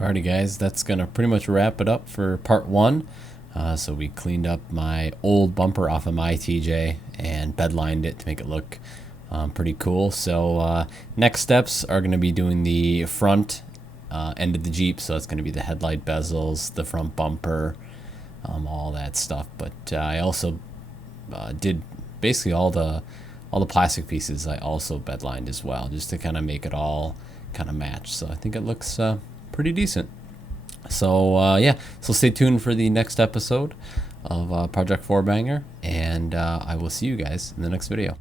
Alrighty guys, that's gonna pretty much wrap it up for part one. So we cleaned up my old bumper off of my TJ and bedlined it to make it look pretty cool. So next steps are gonna be doing the front end of the Jeep. So it's gonna be the headlight bezels, the front bumper, all that stuff. But I also did basically all the plastic pieces. I also bedlined as well, just to kind of make it all kind of match. So I think it looks pretty decent. So yeah, so stay tuned for the next episode of Project 4 Banger, and I will see you guys in the next video.